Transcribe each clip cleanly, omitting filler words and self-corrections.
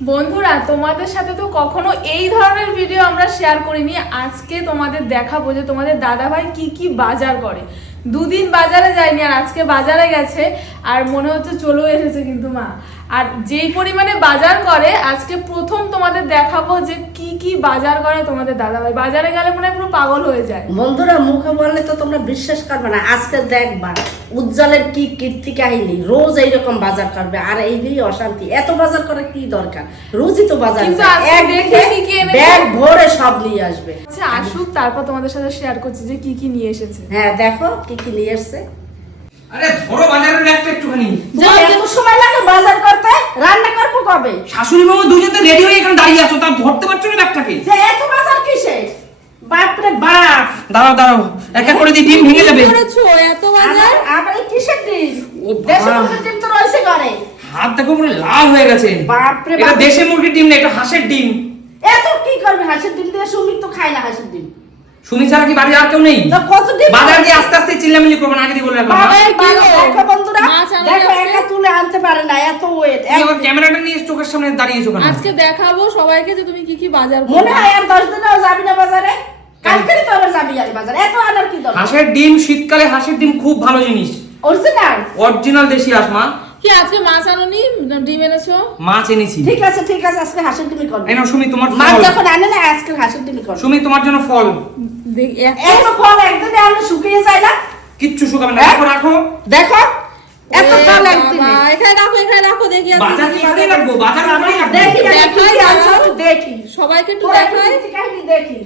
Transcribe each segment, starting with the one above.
বন্ধুরা তোমাদের সাথে তো কখনো এই ধরনের ভিডিও আমরা শেয়ার করিনি। আজকে তোমাদের দেখাবো যে তোমাদের দাদাভাই কি কি বাজার করে। দুদিন বাজারে যায়নি আর আজকে বাজারে গেছে, আর মনে হচ্ছে চলেও এসেছে কিন্তু মা। আর যেই পরিমাণে বাজার করে আজকে প্রথম তোমাদের দেখাবো যে কি কি বাজার করে তোমাদের দাদাভাই। বাজারে গেলে মনে হয় পুরো পাগল হয়ে যায়। বন্ধুরা মুখে বললে তো তোমরা বিশ্বাস করবে না, আজকে দেখবা উজ্জ্বলের কি কীর্তি কাহিনী। রোজ এইরকম বাজার করবে আর এই নিয়ে অশান্তি। এত বাজার করে কি দরকার, রোজই তো বাজার কিন্তু যায়। আজকে দেখে কি কি এনেছে? ব্যাগ ভরে সব নিয়ে আসবে। আচ্ছা আসুক, তারপর তোমাদের সাথে শেয়ার করছি যে কি কি নিয়ে এসেছে। হ্যাঁ দেখো কি কি নিয়ে এসছে। আরে ধরো বাজারের ব্যাগটা একটুখানি। এত সময় লাগে বাজার করতে? রান্না করবো কবে? শাশুড়ি মামা দুজন তো রেডি হয়ে এখানে দাঁড়িয়ে আছো, তা ধরতে পারছো না ব্যাগটাকে? যে এত বাজার কিসে? বাপরে বাপ। দাঁড়াও দাঁড়াও, এক এক করে দিয়ে ডিম ভেঙে যাবে। করেছো এত বাজার? আবার এই কিসের ডিম? ও বাবা। দেশি মুরগির ডিম তো রয়েছে ঘরে। হাত দেখো পুরো লাল হয়ে গেছে। বাপরে এটা বাপ। দেশি মুরগির ডিম না, এটা হাঁসের ডিম। এত কি করবে হাঁসের ডিম দিয়ে? সুমিত তো খায় না হাঁসের ডিম। সুমি ছাড়া কি বাড়ি আর কেউ নেই? তো কত ডিম? বাজার দিয়ে আস্তে আস্তে চিল্লামিল্লি করবেন, আগে দিয়ে বলে রাখলাম। বাবা, কি বাবা, গো? দেখো বন্ধুরা, মাছ আনতে দেখো আসছে? একা তুলে আনতে পারে না, এত ওয়েট। তুমি আবার ক্যামেরাটা নিয়ে চোখের সামনে দাঁড়িয়েছো কেন? আজকে দেখাবো সবাইকে যে তুমি কি কি বাজার করো। মনে হয় আর 10 দিনেও যাবি না বাজারে? কালকেই তো আবার যাবি আর বাজারে। এত আনার কি দরকার? হাঁসের ডিম, শীতকালে হাঁসের ডিম খুব ভালো জিনিস। অরিজিনাল? অরিজিনাল দেশি হাঁস মা। কি আজকে মাছ আনোনি, ডিম এনেছো? মাছ এনেছি। ঠিক আছে ঠিক আছে, আজকে হাঁসের ডিমই করবো। এই নাও সুমি তোমার মাছ ফল। যখন আনে না আজকে হাঁসের ডিমই করবো। সুমি তোমার জন্য ফল। এত ফল একদিনে আনলে শুকিয়ে যায় না? কিচ্ছু শুকাবে না, হ্যাঁ? রাখো রাখো। দেখো এত এ ফল বাবা, একদিনে। এখানে রাখো দেখি আজকে বাজার কি কি কি করে রাখবো? বাজার রাখবো দেখি দেখাই দেখি কি দাও। আনছো একটু দেখি। সবাইকে একটু তোরা দেখাই। একটু কাহিনী দেখি।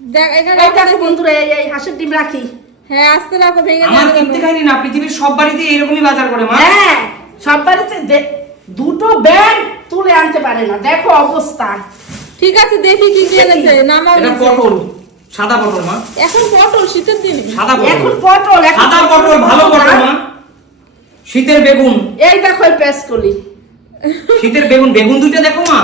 দেখ এখানে এই রাখো দেখো দেখি। বন্ধুরা, এই হাঁসের ডিম রাখি। হ্যাঁ আস্তে রাখো, ভেঙে আমার যাবে কিনতে কেন? খাইনি না, পৃথিবীর সব বাড়িতে এরকমই বাজার করে মা। হ্যাঁ সব বাড়িতে দুটো ব্যাগ তুলে আনতে পারে না, দেখো অবস্থা। ঠিক আছে দেখি কি কি এনেছে, নামাও এটা নিচে। পটল, সাদা পটল মা। এখন পটল শীতের দিনে। সাদা এখন পটল, পটল, এখন সাদা পটল, ভালো পটল মা। শীতের বেগুন, এই দেখো এই পেঁচকলি। শীতের বেগুন, বেগুন দুইটা দেখো মা।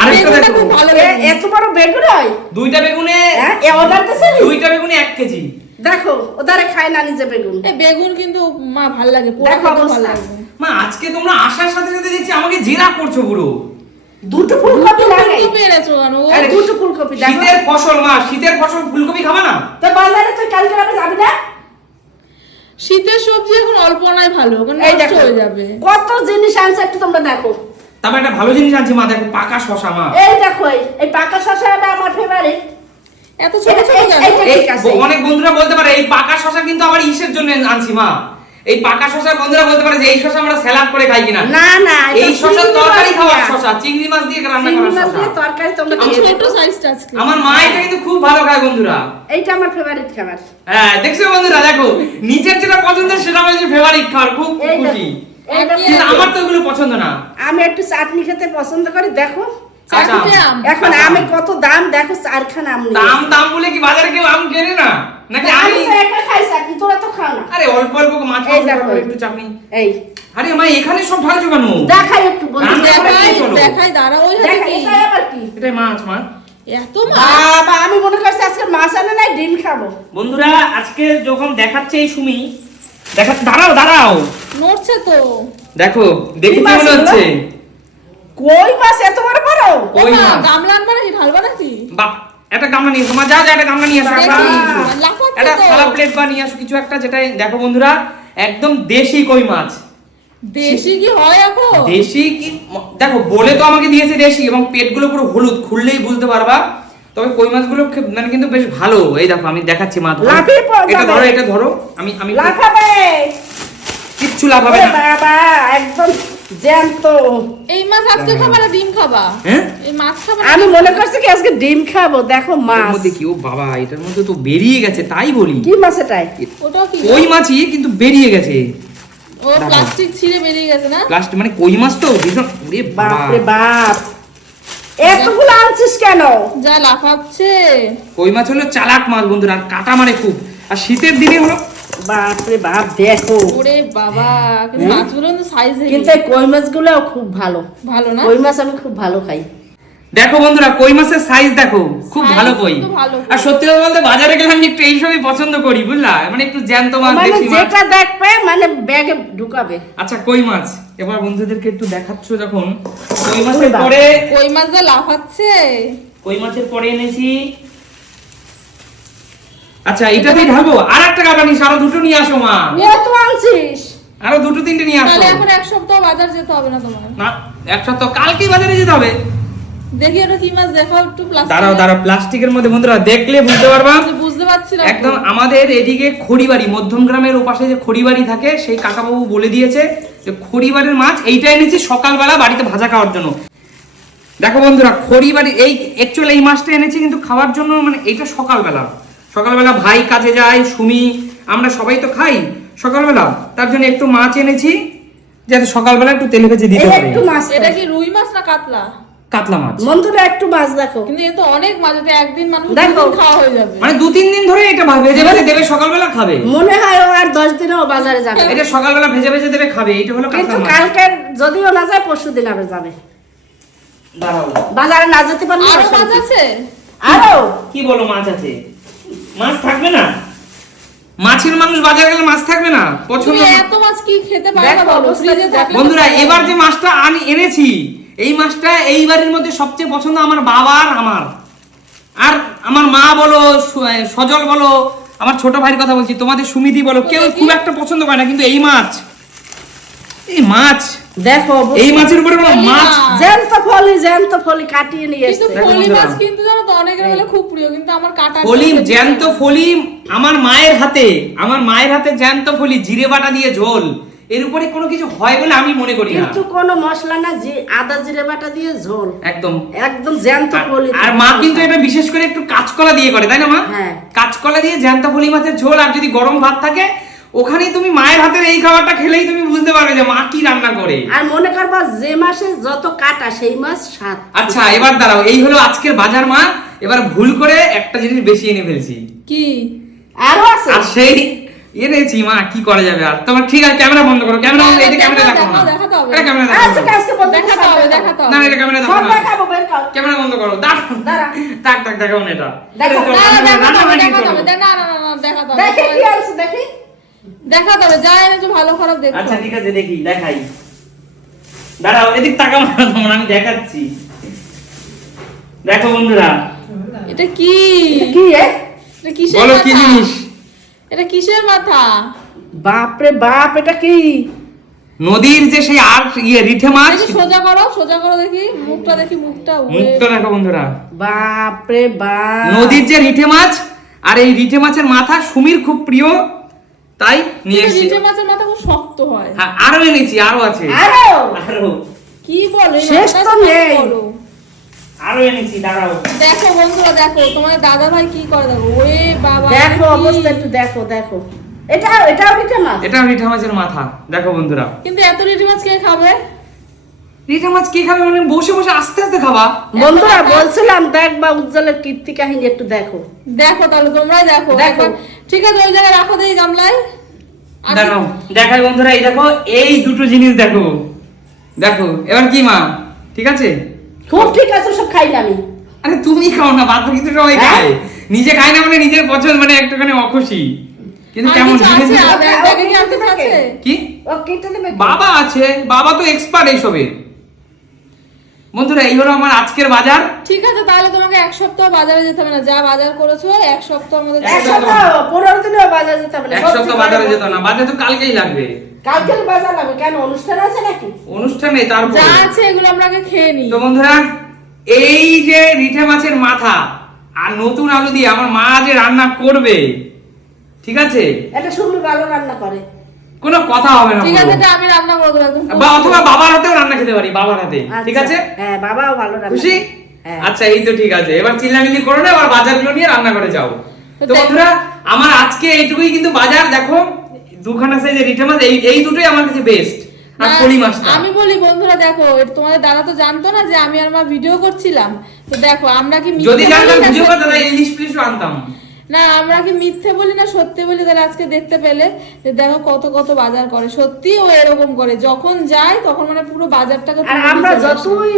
আরেকটা বেগুনটা দেখো, খুব ভালো এ, বেগুন। এত বড় বেগুন হয়? দুইটা বেগুনে, হ্যাঁ এ অর্ডার দিছে নি? দুইটা বেগুনে 1 কেজি। দেখো ওদারে খায় না নিজে বেগুন। এই বেগুন কিন্তু মা ভাল লাগে, পোড়া দেখো খেতেও অবস্থা। ভালো লাগে। মা আজকে তোমরা আসার সাথে সাথে দেখছি আমাকে জেরা করছো পুরো। দুটো ফুলকপি লাগে। ফুলকপি এনেছো কেন? ও, আরে দুটো ফুলকপি দেখো। শীতের ফসল মা, শীতের ফসল ফুলকপি খাবা না? তো বাজারে তুই কালকে আবার যাবি না? শীতের সবজি এখন অল্প নাই ভালো, কারণ এই নষ্ট দেখো হয়ে যাবে। কত জিনিস আনছে একটু তোমরা দেখো। তারপর একটা ভালো জিনিস আনছি মা, দেখো পাকা শশা মা। এই দেখো এই পাকা শসাটা আমার ফেভারিট। এত ছোট ছোট কেন? এই ঠিক আছে। অনেক বন্ধুরা বলতে পারে এই পাকা শশা কিন্তু আবার ইসের জন্য আনছি মা। এই পাকা শশা বন্ধুরা বলতে পারে যে এই শশা আমরা স্যালাড করে খাই কিনা। না না এই শশা তরকারি খাওয়ার শশা, চিংড়ি মাছ দিয়ে রান্না করা শশা। তরকারি তোমরা এই খেয়ে ছোট দেখো। সাইজটা আজকে। আমার মা এটা কিন্তু খুব ভালো খায় বন্ধুরা। এইটা আমার ফেভারিট খাবার। হ্যাঁ দেখছো বন্ধুরা, দেখো নিজের যেটা পছন্দ সেটা আমাদের ফেভারিট খাবার, খুব এই দেখো, খুশি। এই দেখো। কিন্তু আমার তো এগুলো পছন্দ না। আমি একটু চাটনি খেতে পছন্দ করি, দেখো কাঁচা আম। চারটে আম। এখন কাঁচা আম। আমি কত দাম, দেখো 4খানা আম নিয়ে দাম দাম বলে কি বাজারে কেউ আম কেনে না নাকি? আমি আমি তো একা খাই চাটনি, তোরা তো খাও না। আরে অল্প অল্প মাছ এই মাংস দেখো। খাবো, একটু চাটনি। এই আরে মা এখানে সব ঢালছো কেন? দেখাই একটু বন্ধু, রান্না করে দেখাই। খেয়ে চলো। দেখাই দাঁড়া, ওই হাতে দেখাই, কি? এটা আবার কি? এটাই মাছ মা। এত মাছ? বাবা, আমি মনে করছি আজকে মাছ আনে নাই, ডিম খাবো। বন্ধুরা আজকে যখন দেখাচ্ছে এই সুমি, দাঁড়াও দাঁড়াও, নড়ছে তো। দেখো দেখে কি কি মাছ মনে হচ্ছে? কই মাছ এত বড় বড়? কই ওমা, মাছ। গামলা আনবা নাকি, ঢালবা নাকি? বা একটা গামলা নিয়ে এসো মা, যা যা একটা গামলা নিয়ে আসো। বাবা। দেখি, লাফাচ্ছে একটা তো। থালা প্লেট বা নিয়ে আসো কিছু একটা, যেটাই দেখো বন্ধুরা একদম দেশি কই মাছ। দেশি কি হয় এখন? দেশি কি দেখো, বলে তো আমাকে দিয়েছে দেশি, এবং পেটগুলো পুরো হলুদ, খুললেই বুঝতে পারবা। তবে কই মাছগুলো মানে কিন্তু বেশ ভালো। এই দেখো আমি দেখাচ্ছি মা, ধরো। লাফিয়ে পড় এটা যাবে। ধরো, এটা ধরো। আমি আমি লাফাবে। কিচ্ছু লাভ হবে ওরে না। বাবা, একদম জ্যান্ত। এই মাছ আজকে খাবা না ডিম খাবা? হ্যাঁ? এই মাছ খাবা না? আমি মনে করছি কি আজকে ডিম খাবো, দেখো এর মাছ। মধ্যে কি, ও বাবা এটার মধ্যে তো বেরিয়ে গেছে, তাই বলি। কি মাছ এটাই? ওটাও কি? কই মাছই কিন্তু বেরিয়ে গেছে। ও প্লাস্টিক ছিঁড়ে বেরিয়ে গেছে না? প্লাস্টিক মানে কই মাছ তো ভীষণ, ওরে বাবা। বাপরে বাপ, এতগুলো আনছিস কেন? যা লাফাচ্ছে। কই মাছ হলো চালাক মাছ বন্ধুরা, আর কাটা মারে খুব। আর শীতের দিনে হলো, বাপরে বাপ, দেখো। ওরে বাবা, কিন্তু মাছগুলো কিন্তু সাইজ কিন্তু এই কই মাছগুলো খুব ভালো। ভালো না? কই মাছ আমি খুব ভালো খাই। দেখো বন্ধুরা কই মাছের সাইজ দেখো, খুব Size ভালো কই। কিন্তু ভালো কই। আর সত্যি কথা বলতে বাজারে গেলে আমি একটু এইসবই পছন্দ করি, বুঝলা, মানে একটু জ্যান্ত মাছ, মানে দেশি মাছ। যেটা দেখবে মানে ব্যাগে ঢুকাবে। আচ্ছা কই মাছ এবার বন্ধুদেরকে একটু দেখাচ্ছ যখন, কই মাছের বাহ। পরে, কই মাছ যা লাফাচ্ছে। কই মাছের পরে এনেছি। আচ্ছা এটাতেই ঢালবো, আর একটা কাটা নিস, আরো দুটো নিয়ে আসো মা, নিয়ে তো আনছিস। আরো দুটো তিনটে নিয়ে আসো। তাহলে এখন এক সপ্তাহ বাজার যেতে হবে না তোমার। না এক সপ্তাহ, কালকেই বাজারে যেতে হবে। দেখি ওটা কি মাছ দেখাও একটু প্লাস্টিক। দাঁড়াও দাঁড়াও, প্লাস্টিকের মধ্যে বন্ধুরা দেখলে বুঝতে পারবা। বুঝতে পারছি না। একদম আমাদের এদিকে খড়িবাড়ি, মধ্যম গ্রামের ওপাশে যে খড়িবাড়ি থাকে, সেই কাকাবাবু বলে দিয়েছে যে খড়িবাড়ির মাছ এইটা এনেছি সকালবেলা বাড়িতে ভাজা খাওয়ার জন্য। দেখো বন্ধুরা খড়িবাড়ি এই অ্যাকচুয়ালি এই মাছটা এনেছি কিন্তু খাওয়ার জন্য, মানে এইটা সকালবেলা, সকালবেলা ভাই কাজে যায়, সুমি, আমরা সবাই তো খাই সকালবেলা, তার জন্য একটু মাছ এনেছি যাতে সকালবেলা একটু তেলে ভেজে দিতে এই পারি। একটু মাছ এটা কি রুই মাছ না কাতলা? কাতলা মাছ, বন্ধুরা একটু মাছ দেখো। কিন্তু এ তো অনেক মাছ, এটা একদিন মানুষ দেখো। দুদিন খাওয়া হয়ে যাবে। মানে 2-3 দিন ধরে এটা ভেজে ভেজে দেবে, সকালবেলা খাবে। মনে হয় ও আর 10 দিনেও বাজারে যাবে। এটা সকালবেলা ভেজে ভেজে দেবে, খাবে। এটা হলো কিন্তু কাতলা মাছ। কালকে যদিও না যায় পরশু দিন আবার যাবে। দাঁড়াও, বাজারে না যেতে পারলে আরো মাছ অশান্তি। আছে? আরো কি বলো মাছ আছে? মাছ থাকবে না? মাছের মানুষ বাজারে গেলে মাছ থাকবে না? পছন্দ তুমি না? এত মাছ কি খেতে পারো না দেখো, বলো? অবস্থা ফ্রিজে দেখো। থাকলে তো বন্ধুরা খাওয়া এবার যাবে। যে মাছটা আমি এনেছি, এই মাছটা এই বাড়ির মধ্যে সবচেয়ে পছন্দ আমার বাবার, আমার আর আমার মা বলো, সজল বলো, আমার ছোট ভাইয়ের কথা বলছি, তোমাদের সুমিতি বলো, কেউ খুব একটা পছন্দ করে না, কিন্তু এই মাছ, এই মাছ, দেখো এই মাছের উপরে কোনো মাছ, জ্যান্ত ফলি কাটিয়ে নিয়ে কিন্তু এসছে। দেখো ফলি বন্ধুরা। মাছ কিন্তু জানো তো অনেকের হলে খুব প্রিয়, কিন্তু আমার কাটা ফলিম, জ্যান্ত ফলিম, আমার মায়ের হাতে জ্যান্ত ফলি, জিরে বাটা দিয়ে ঝোল, এর উপরে কোনো কিছু হয় বলে আমি মনে করি না। কিন্তু কোনো মশলা না, যে আদা জিরে বাটা দিয়ে ঝোল, একদম। একদম জ্যান্ত ফলি। আর মা কিন্তু এটা বিশেষ করে একটু কাঁচকলা দিয়ে করে, তাই না মা? হ্যাঁ। কাঁচকলা দিয়ে জ্যান্ত ফলি মাছের ঝোল, আর যদি গরম ভাত থাকে, ওখানেই তুমি মায়ের হাতের এই খাবারটা খেলেই তুমি বুঝতে পারবে যে মা কি রান্না করে। আর মনে করবা যে মাসে যত কাটা সেই মাছ স্বাদ। আচ্ছা এবার দাঁড়াও, এই হলো আজকের বাজার মা। এবার ভুল করে একটা জিনিস বেশি এনে ফেলছি, কি? আরো আছে। আর সেই এনেছি মা, কি করা যাবে আর। তোমার ঠিক আছে, ক্যামেরা বন্ধ করো, ক্যামেরা বন্ধ, এইটা ক্যামেরা দেখো না, দেখাতে হবে। এটা ক্যামেরা আচ্ছা দেখো না। আজকে বন্ধু দেখাতে হবে, দেখাতে না হবে। এটা ক্যামেরা দেখো সব না, দেখাবো, বের কর। ক্যামেরা বন্ধ করো, দাঁড়া দাঁড়া। তাক তাক দেখাও না এটা। দেখো, এটা তো না, রান্না- দেখাতে রান্না হবে, বান্না দেখাতে চলো। হবে। না, না, না, দেখাতে হবে। দেখে কি আছে দেখি। দেখাতে হবে, যা এনেছো ভালো খারাপ দেখো। আচ্ছা ঠিক আছে, দেখি দেখাই, দাঁড়াও এদিক তাকাও না তোমরা, আমি দেখাচ্ছি। দেখো বন্ধুরা, এটা কি? কি এ? এটা কিসের বলো কি মাথা? জিনিস? এটা কিসের মাথা? বাপ রে বাপ, এটা কি? নদীর যে সেই আর রিঠে মাছ, দেখি সোজা করো দেখি, মুখটা দেখি, মুখটা ওরে। মুখটা দেখো বন্ধুরা, বাপ রে বাপ। নদীর যে রিঠে মাছ, আর এই রিঠে মাছের মাথা সুমির খুব প্রিয়, তাই নিয়ে কিন্তু এসেছি। রিঠে মাছের মাথা খুব শক্ত হয়। হ্যাঁ আরো এনেছি, আরো আছে, আরো আরো কি বলো? এই শেষ মাথাটা তো কি নেই। বলো? আরো এনেছি, দাঁড়াও। দেখো বন্ধুরা, দেখো তোমার দাদা ভাই কি করে, দেখো। ওরে বাবা, দেখো কি? অবস্থা একটু দেখো, দেখো। এটাও রিঠে মাছ। এটা রিঠে মাছের মাথা, দেখো বন্ধুরা। কিন্তু এত রিঠে মাছ কে খাবে? রিঠে মাছ কে খাবে মানে বসে বসে আস্তে আস্তে খাবা। বন্ধুরা বলছিলাম দেখবা উজ্জ্বলের কীর্তি কাহিনী একটু দেখো। দেখো তাহলে তোমরাই দেখো। দেখো। একবার- ঠিক আছে, ওই জায়গায় রাখো দেই গামলায়। আর দেখো দেখাই বন্ধুরা, এই দেখো এই দুটো জিনিস দেখো, দেখো এবার কি মা ঠিক আছে? খুব ঠিক আছে, সব খাই না আমি। আরে তুমি খাও না, বাদ বাকি তো সবাই হ্যাঁ? খায়, নিজে খায় না মানে নিজের পছন্দ, মানে একটুখানি অখুশি, কিন্তু আর কেমন কিছু জিনিস আছে? দেখো। আর দেখে কি আর কিছু আছে? কি ও কেটে দেবে কি? বাবা আছে, বাবা তো এক্সপার্ট এইসবে। বন্ধুরা এই হলো আমার আজকের বাজার। ঠিক আছে, তাহলে তোমাকে এক সপ্তাহ বাজারে যেতে হবে না, যা বাজার করেছো এক সপ্তাহ আমাদের এক এক সপ্তাহ 15 দিনেও বাজার যেতে হবে না। এক সবজি সপ্তাহ বাজার বাজারে যেত না, বাজার তো কালকেই লাগবে, কালকে বাজার লাগবে কেন? অনুষ্ঠান আছে নাকি? অনুষ্ঠানে তারপর। যা আছে এগুলো আমরা আগে খেয়ে নিই। তো বন্ধুরা এই যে রিঠে মাছের মাথা আর নতুন আলু দিয়ে আমার মা যে রান্না করবে, ঠিক আছে, এটা শুনলে ভালো রান্না করে। কোনো কথা হবে না ঠিক আছে, বলো। এটা আমি রান্না করে দেবো একদম। বা অথবা বাবার হাতেও রান্না খেতে পারি, বাবার হাতে, ঠিক আছে? আচ্ছা, হ্যাঁ বাবাও ভালো রান্না খুশি? করে। হ্যাঁ। আচ্ছা এই তো ঠিক আছে, এবার চিল্লামিল্লি করো না, এবার বাজারগুলো নিয়ে রান্না করে যাও। তো দেখো। বন্ধুরা আমার আজকে এইটুকুই কিন্তু বাজার, দেখো দুখানা সাইজের রিঠে মাছ, এই দুটোই আমার কাছে বেস্ট, আর না, পলি মাছটা। আমি বলি বন্ধুরা দেখো, এটা তোমাদের দাদা তো জানতো না যে আমি আর মা ভিডিও করছিলাম। তো দেখো আমরা কি মিথ্যে যদি জানতাম বলি না ভিডিও সত্যি? করতে তাহলে ইলিশ ফিলিশও আনতাম। না আমরা কি মিথ্যে বলি না সত্যি বলি? তাহলে আজকে দেখতে পেলে যে দেখো কত কত বাজার করে, সত্যি ও এরকম করে, যখন যায় তখন মানে পুরো বাজারটাকে আর তুলে আমরা নিয়ে চলে আসে। যতই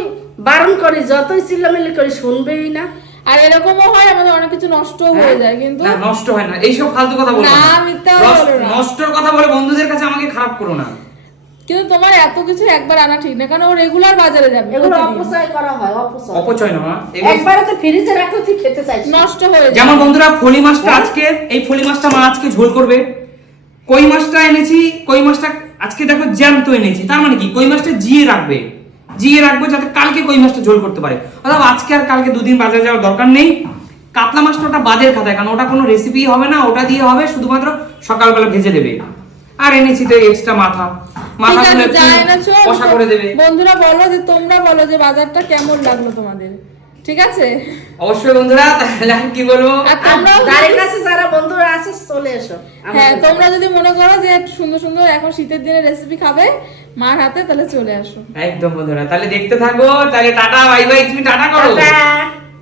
বারণ করি, যতই চিল্লামিল্লি করি, শুনবেই না। আর এরকমও হয় আমাদের অনেক কিছু নষ্টও হয়ে যায়, কিন্তু না নষ্ট হয় না, এইসব ফালতু কথা বলো না, না। মিথ্যা বলো না। নষ্টর কথা বলে বন্ধুদের কাছে আমাকে খারাপ করো না। কিন্তু তোমার এত কিছু একবার আনা ঠিক না, কারণ ও রেগুলার বাজারে যাবে, এগুলো প্রতিদিন। অপচয় করা হয়, অপচয়। অপচয় না মা, একবারে তো ফ্রিজে রাখলে তুই খেতে চাইছিস। নষ্ট হয়ে যায়। যেমন বন্ধুরা ফলি মাছটা আজকে, এই ফলি মাছটা মা আজকে ঝোল করবে। কই মাছটা এনেছি, কই মাছটা আজকে দেখো জ্যান্ত এনেছি, তার মানে কি কই মাছটা জিয়ে রাখবো যাতে কালকে কই মাছটা ঝোল করতে পারে। অর্থাৎ আজকে আর কালকে দুদিন বাজারে যাওয়ার দরকার নেই। কাতলা মাছটা ওটা বাদের খাতায়, কারণ ওটা কোনো রেসিপি হবে না, ওটা দিয়ে হবে শুধুমাত্র সকালবেলা ভেজে দেবে। আর এনেছি তো এক্সট্রা মাথা ঠিক আছে, গুলো যা এনেছো, কষা করে দেবে। বন্ধুরা বলো যে তোমরা বলো যে বাজারটা কেমন লাগলো তোমাদের, ঠিক আছে? অবশ্যই বন্ধুরা, তাহলে আমি কি বলবো, আর তোমরাও যাদের কাছে যারা বন্ধুরা আছে চলে এসো। হ্যাঁ, তোমরা যদি মনে করো যে একটু সুন্দর সুন্দর এখন শীতের দিনে রেসিপি খাবে মার হাতে, তাহলে চলে আসো। একদম বন্ধুরা, তাহলে দেখতে থাকো। তাহলে টাটা বাই বাই, তুমি টাটা করো। টাটা।